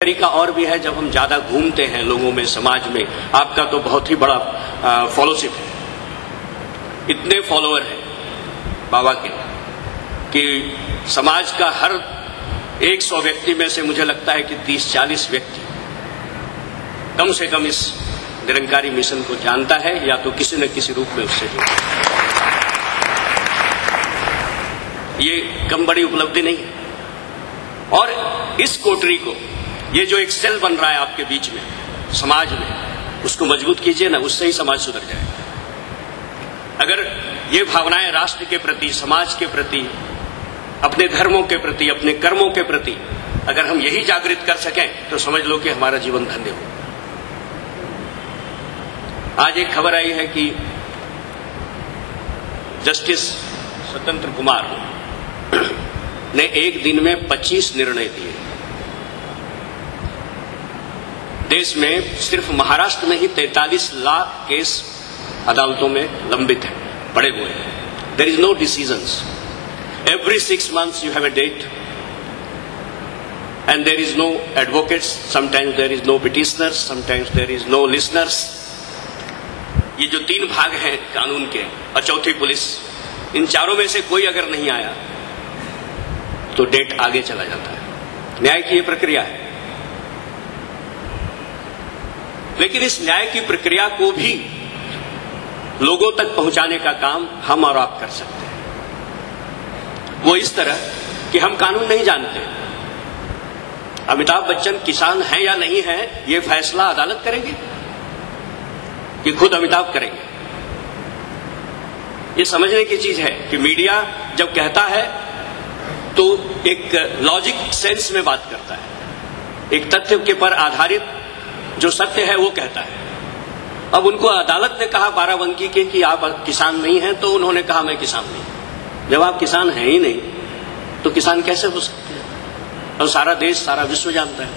तरीका और भी है। जब हम ज्यादा घूमते हैं लोगों में, समाज में, आपका तो बहुत ही बड़ा फॉलोशिप है, इतने फॉलोअर हैं बाबा के कि समाज का हर 100 व्यक्ति में से मुझे लगता है कि 30-40 व्यक्ति कम से कम इस निरंकारी मिशन को जानता है या तो किसी न किसी रूप में उससे जुड़ा। ये कम बड़ी उपलब्धि नहीं है। और इस कोटरी को, ये जो एक सेल बन रहा है आपके बीच में, समाज में, उसको मजबूत कीजिए ना, उससे ही समाज सुधर जाएगा। अगर ये भावनाएं राष्ट्र के प्रति, समाज के प्रति, अपने धर्मों के प्रति, अपने कर्मों के प्रति अगर हम यही जागृत कर सकें तो समझ लो कि हमारा जीवन धन्य हो। आज एक खबर आई है कि जस्टिस स्वतंत्र कुमार ने एक दिन में 25 निर्णय दिए। देश में सिर्फ महाराष्ट्र में ही 43 लाख केस अदालतों में लंबित हैं, पड़े हुए हैं। There is no decisions. Every 6 months you have a date and there is no advocates, sometimes there is no petitioners, sometimes there is no listeners. ये जो 3 भाग हैं कानून के और चौथी पुलिस, इन चारों में से कोई अगर नहीं आया तो डेट आगे चला जाता है। न्याय की ये प्रक्रिया है। लेकिन इस न्याय की प्रक्रिया को भी लोगों तक पहुंचाने का काम हम और आप कर सकते हैं। वो इस तरह कि हम कानून नहीं जानते। अमिताभ बच्चन किसान हैं या नहीं हैं, ये फैसला अदालत करेगी कि खुद अमिताभ करेंगे? ये समझने की चीज है कि मीडिया जब कहता है तो एक लॉजिक सेंस में बात करता है, एक तथ्य के पर आधारित जो सत्य है वो कहता है। अब उनको अदालत ने कहा बाराबंकी के कि आप किसान नहीं हैं, तो उन्होंने कहा मैं किसान नहीं। जब आप किसान हैं ही नहीं तो किसान कैसे हो सकते हैं? और सारा देश, सारा विश्व जानता है।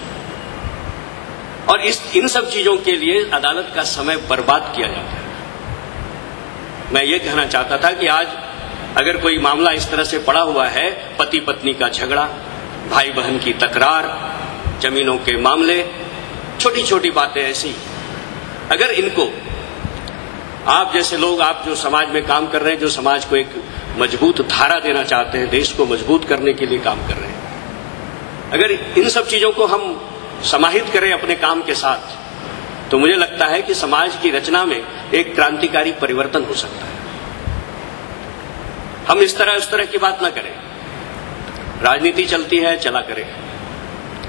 और इन सब चीजों के लिए अदालत का समय बर्बाद किया जाता है। मैं ये कहना चाहता था कि आज अगर कोई मामला इस तरह से पड़ा हुआ है, पति पत्नी का झगड़ा, भाई बहन की तकरार, जमीनों के मामले, छोटी छोटी बातें ऐसी, अगर इनको आप जैसे लोग, आप जो समाज में काम कर रहे हैं, जो समाज को एक मजबूत धारा देना चाहते हैं, देश को मजबूत करने के लिए काम कर रहे हैं, अगर इन सब चीजों को हम समाहित करें अपने काम के साथ, तो मुझे लगता है कि समाज की रचना में एक क्रांतिकारी परिवर्तन हो सकता है। हम इस तरह उस तरह की बात ना करें। राजनीति चलती है, चला करें,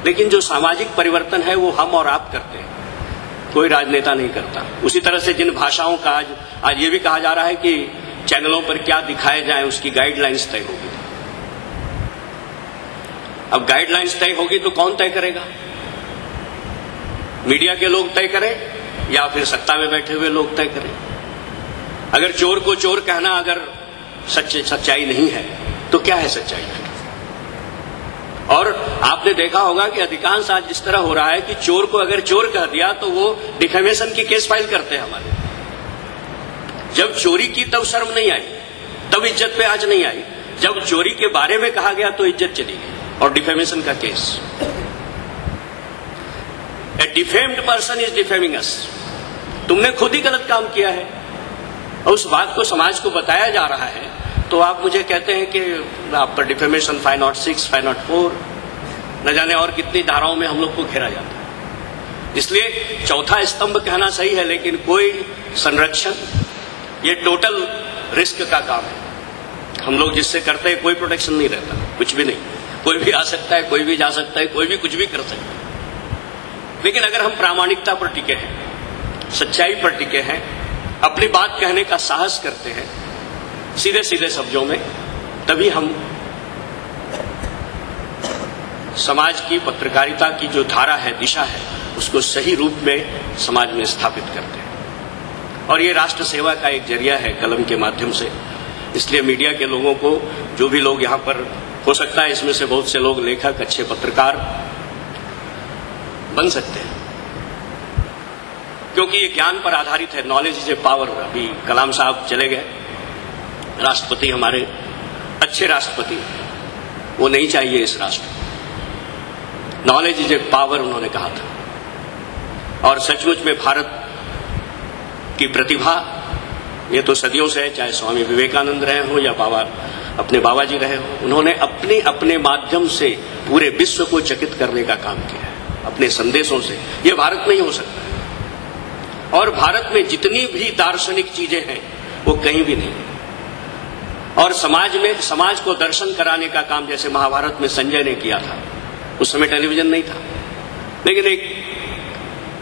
लेकिन जो सामाजिक परिवर्तन है वो हम और आप करते हैं, कोई राजनेता नहीं करता। उसी तरह से जिन भाषाओं का आज ये भी कहा जा रहा है कि चैनलों पर क्या दिखाए जाए उसकी गाइडलाइंस तय होगी। अब गाइडलाइंस तय होगी तो कौन तय करेगा? मीडिया के लोग तय करें या फिर सत्ता में बैठे हुए लोग तय करें? अगर चोर को चोर कहना अगर सच्चाई नहीं है तो क्या है सच्चाई? और आपने देखा होगा कि अधिकांश आज इस तरह हो रहा है कि चोर को अगर चोर कह दिया तो वो डिफेमेशन की केस फाइल करते हैं हमारे। जब चोरी की तब शर्म नहीं आई, तब इज्जत पे आज नहीं आई। जब चोरी के बारे में कहा गया तो इज्जत चली गई और डिफेमेशन का case. A defamed person is defaming us. तुमने खुद ही गलत काम किया है और उस बात को समाज को बताया जा रहा है, तो आप मुझे कहते हैं कि आप पर डिफेमेशन 506, 504, न जाने और कितनी धाराओं में हम लोग को घेरा जाता है। इसलिए चौथा स्तंभ कहना सही है, लेकिन कोई संरक्षण, ये टोटल रिस्क का काम है। हम लोग जिससे करते हैं कोई प्रोटेक्शन नहीं रहता, कुछ भी नहीं। कोई भी आ सकता है, कोई भी जा सकता है, कोई भी कुछ भी कर सकता है। लेकिन अगर हम प्रामाणिकता पर टिके हैं, सच्चाई पर टिके हैं, अपनी बात कहने का साहस करते हैं सीधे सीधे शब्दों में, तभी हम समाज की, पत्रकारिता की जो धारा है, दिशा है, उसको सही रूप में समाज में स्थापित करते हैं। और ये राष्ट्र सेवा का एक जरिया है कलम के माध्यम से। इसलिए मीडिया के लोगों को, जो भी लोग यहाँ पर, हो सकता है इसमें से बहुत से लोग लेखक, अच्छे पत्रकार बन सकते हैं, क्योंकि ये ज्ञान पर आधारित है। Knowledge is a power. अभी कलाम साहब चले गए, राष्ट्रपति हमारे अच्छे राष्ट्रपति, वो नहीं चाहिए इस राष्ट्र। नॉलेज इज ए पावर उन्होंने कहा था। और सचमुच में भारत की प्रतिभा ये तो सदियों से है, चाहे स्वामी विवेकानंद रहे हो या अपने बाबा जी रहे हो, उन्होंने अपने अपने माध्यम से पूरे विश्व को चकित करने का काम किया है अपने संदेशों से। ये भारत में ही हो सकता है। और भारत में जितनी भी दार्शनिक चीजें हैं वो कहीं भी नहीं। और समाज को दर्शन कराने का काम जैसे महाभारत में संजय ने किया था, उस समय टेलीविजन नहीं था, लेकिन एक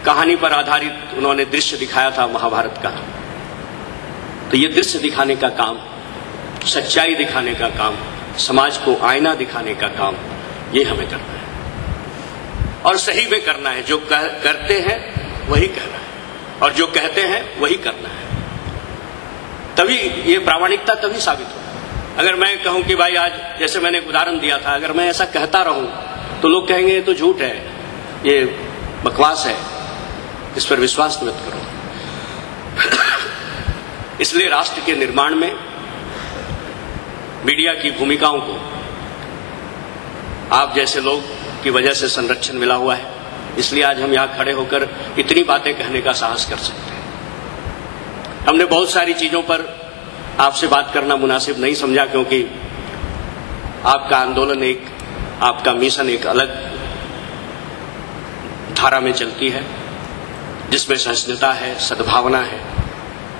कहानी पर आधारित उन्होंने दृश्य दिखाया था महाभारत का। तो ये दृश्य दिखाने का काम, सच्चाई दिखाने का काम, समाज को आईना दिखाने का काम, ये हमें करना है और सही में करना है। जो करते हैं वही कहना है और जो कहते हैं वही करना है। तभी ये प्रामाणिकता तभी साबित हो। अगर मैं कहूं कि भाई आज, जैसे मैंने एक उदाहरण दिया था, अगर मैं ऐसा कहता रहूं तो लोग कहेंगे ये तो झूठ है, ये बकवास है, इस पर विश्वास मत करो। इसलिए राष्ट्र के निर्माण में मीडिया की भूमिकाओं को आप जैसे लोग की वजह से संरक्षण मिला हुआ है। इसलिए आज हम यहां खड़े होकर इतनी बातें कहने का साहस कर सकते हैं। हमने बहुत सारी चीजों पर आपसे बात करना मुनासिब नहीं समझा, क्योंकि आपका आंदोलन आपका मिशन एक अलग धारा में चलती है, जिसमें सहिष्णुता है, सद्भावना है,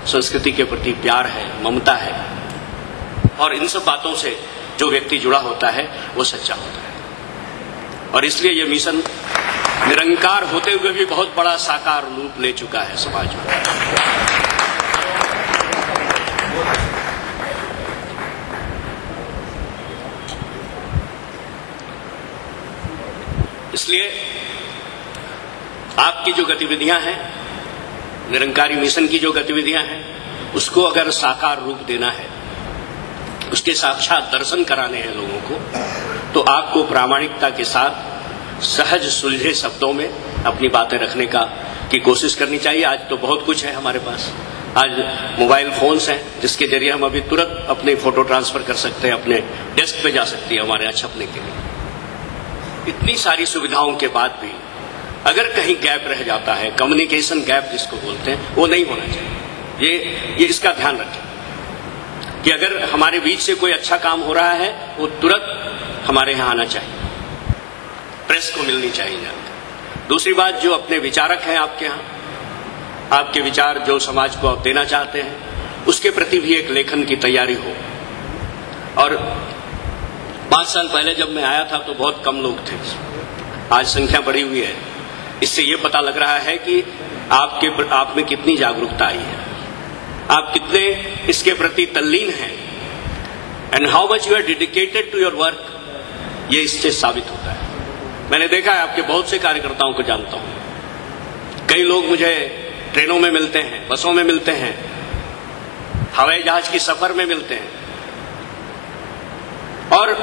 संस्कृति के प्रति प्यार है, ममता है, और इन सब बातों से जो व्यक्ति जुड़ा होता है वो सच्चा होता है। और इसलिए ये मिशन निरंकार होते हुए भी बहुत बड़ा साकार रूप ले चुका है समाज में। इसलिए आपकी जो गतिविधियां हैं, निरंकारी मिशन की जो गतिविधियां हैं, उसको अगर साकार रूप देना है, उसके साक्षात दर्शन कराने हैं लोगों को, तो आपको प्रामाणिकता के साथ सहज सुलझे शब्दों में अपनी बातें रखने की कोशिश करनी चाहिए। आज तो बहुत कुछ है हमारे पास। आज मोबाइल फोन्स हैं जिसके जरिए हम अभी तुरंत अपने फोटो ट्रांसफर कर सकते हैं, अपने डेस्क पे जा सकती है हमारे यहाँ छपने के लिए। इतनी सारी सुविधाओं के बाद भी अगर कहीं गैप रह जाता है, कम्युनिकेशन गैप जिसको बोलते हैं, वो नहीं होना चाहिए। ये इसका ध्यान रखें कि अगर हमारे बीच से कोई अच्छा काम हो रहा है वो तुरंत हमारे यहाँ आना चाहिए, प्रेस को मिलनी चाहिए जानकारी। दूसरी बात, जो अपने विचारक हैं आपके यहाँ, आपके विचार जो समाज को आप देना चाहते हैं, उसके प्रति भी एक लेखन की तैयारी हो। और 5 साल पहले जब मैं आया था तो बहुत कम लोग थे, आज संख्या बढ़ी हुई है। इससे ये पता लग रहा है कि आप में कितनी जागरूकता आई है, आप कितने इसके प्रति तल्लीन हैं, and how much you are dedicated to your work, ये इससे साबित होता है। मैंने देखा है, आपके बहुत से कार्यकर्ताओं को जानता हूं। कई लोग मुझे ट्रेनों में मिलते हैं, बसों में मिलते हैं, हवाई जहाज की सफर में मिलते हैं, और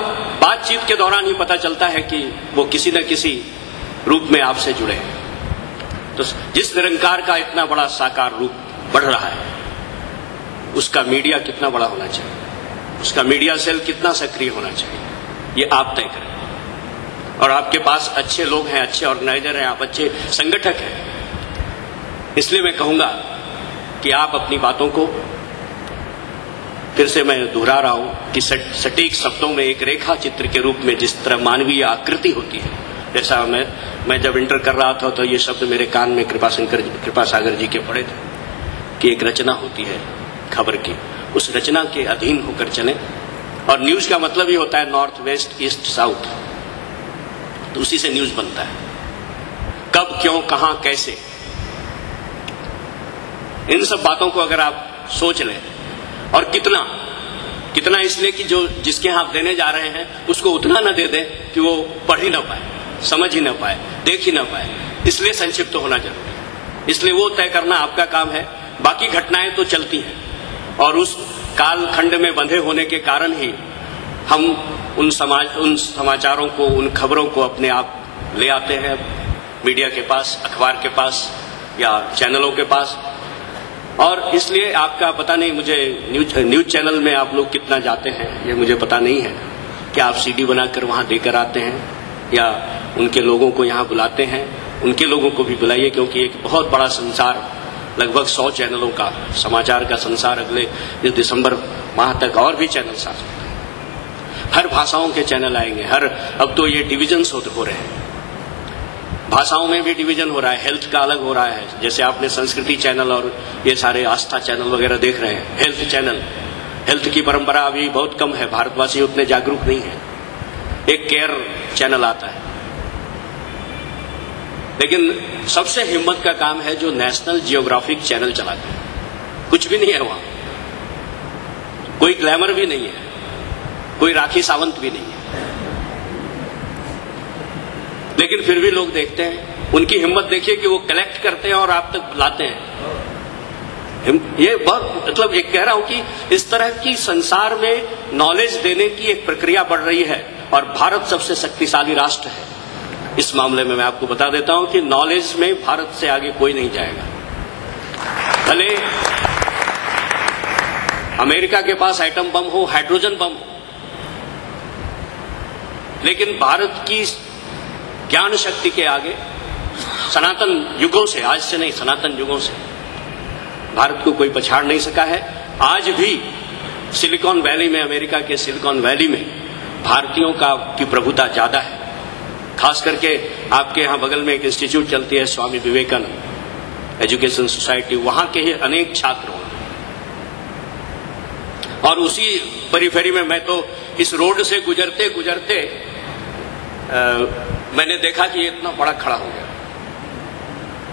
बातचीत के दौरान ही पता चलता है कि वो किसी न किसी रूप में आपसे जुड़े हैं। तो जिस निरंकार का इतना बड़ा साकार रूप बढ़ रहा है, उसका मीडिया कितना बड़ा होना चाहिए, उसका मीडिया सेल कितना सक्रिय होना चाहिए, ये आप तय करें। और आपके पास अच्छे लोग हैं, अच्छे ऑर्गेनाइजर हैं, आप अच्छे संगठक हैं। इसलिए मैं कहूंगा कि आप अपनी बातों को, फिर से मैं दोहरा रहा हूं कि सटीक शब्दों में एक रेखा चित्र के रूप में जिस तरह मानवीय आकृति होती है, जैसा मैं जब इंटर कर रहा था तो ये शब्द मेरे कान में कृपा सागर जी के पड़े थे कि एक रचना होती है खबर की, उस रचना के अधीन होकर चले। और न्यूज का मतलब ही होता है नॉर्थ, वेस्ट, ईस्ट, साउथ, तो उसी से न्यूज बनता है। कब, क्यों, कहां, कैसे, इन सब बातों को अगर आप सोच लें, और कितना इसलिए कि जो जिसके यहां आप देने जा रहे हैं उसको उतना न दे दें कि वो पढ़ ही ना पाए, समझ ही ना पाए, देख ही ना पाए, इसलिए संक्षिप्त तो होना जरूरी है। इसलिए वो तय करना आपका काम है। बाकी घटनाएं तो चलती हैं और उस कालखंड में बंधे होने के कारण ही हम उन समाचारों को, उन खबरों को अपने आप ले आते हैं मीडिया के पास, अखबार के पास या चैनलों के पास। और इसलिए आपका पता नहीं, मुझे न्यूज चैनल में आप लोग कितना जाते हैं ये मुझे पता नहीं है कि आप सीडी बनाकर वहां देकर आते हैं या उनके लोगों को यहाँ बुलाते हैं, उनके लोगों को भी बुलाइए, क्योंकि एक बहुत बड़ा संसार, लगभग 100 चैनलों का समाचार का संसार अगले इस दिसंबर माह तक और भी चैनल्स आ सकते हैं। हर भाषाओं के चैनल आएंगे। अब तो ये डिविजन्स हो रहे हैं, भाषाओं में भी डिवीजन हो रहा है, हेल्थ का अलग हो रहा है। जैसे आपने संस्कृति चैनल और ये सारे आस्था चैनल वगैरह देख रहे हैं। हेल्थ चैनल, हेल्थ की परंपरा अभी बहुत कम है, भारतवासी उतने जागरूक नहीं है। एक केयर चैनल आता है, लेकिन सबसे हिम्मत का काम है जो नेशनल जियोग्राफिक चैनल चलाते हैं। कुछ भी नहीं है वहां, कोई ग्लैमर भी नहीं है, कोई राखी सावंत भी नहीं है, लेकिन फिर भी लोग देखते हैं। उनकी हिम्मत देखिए कि वो कलेक्ट करते हैं और आप तक लाते हैं। ये बहुत, मतलब एक कह रहा हूं कि इस तरह की संसार में नॉलेज देने की एक प्रक्रिया बढ़ रही है, और भारत सबसे शक्तिशाली राष्ट्र है इस मामले में। मैं आपको बता देता हूं कि नॉलेज में भारत से आगे कोई नहीं जाएगा। भले अमेरिका के पास एटम बम हो, हाइड्रोजन बम हो, लेकिन भारत की ज्ञान शक्ति के आगे सनातन युगों से, आज से नहीं, सनातन युगों से भारत को कोई पछाड़ नहीं सका है। आज भी सिलिकॉन वैली में, अमेरिका के सिलिकॉन वैली में भारतीयों की प्रभुता ज्यादा है। खास करके आपके यहां बगल में एक इंस्टीट्यूट चलती है, स्वामी विवेकानंद एजुकेशन सोसाइटी, वहां के ही अनेक छात्र हों। और उसी परिफेरी में मैं तो इस रोड से गुजरते गुजरते मैंने देखा कि ये इतना बड़ा खड़ा हो गया।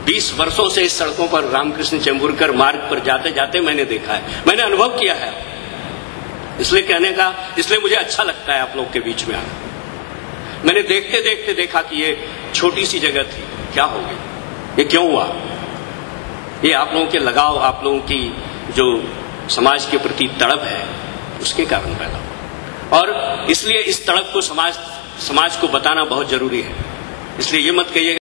20 वर्षों से इस सड़कों पर, रामकृष्ण चेंबूरकर मार्ग पर जाते जाते मैंने देखा है, मैंने अनुभव किया है। इसलिए मुझे अच्छा लगता है आप लोग के बीच में आना। मैंने देखते देखते देखा कि ये छोटी सी जगह थी, क्या हो गई, ये क्यों हुआ। ये आप लोगों के लगाव, आप लोगों की जो समाज के प्रति तड़प है, उसके कारण पैदा हुआ। और इसलिए इस तड़प को समाज को बताना बहुत जरूरी है। इसलिए ये मत कहिएगा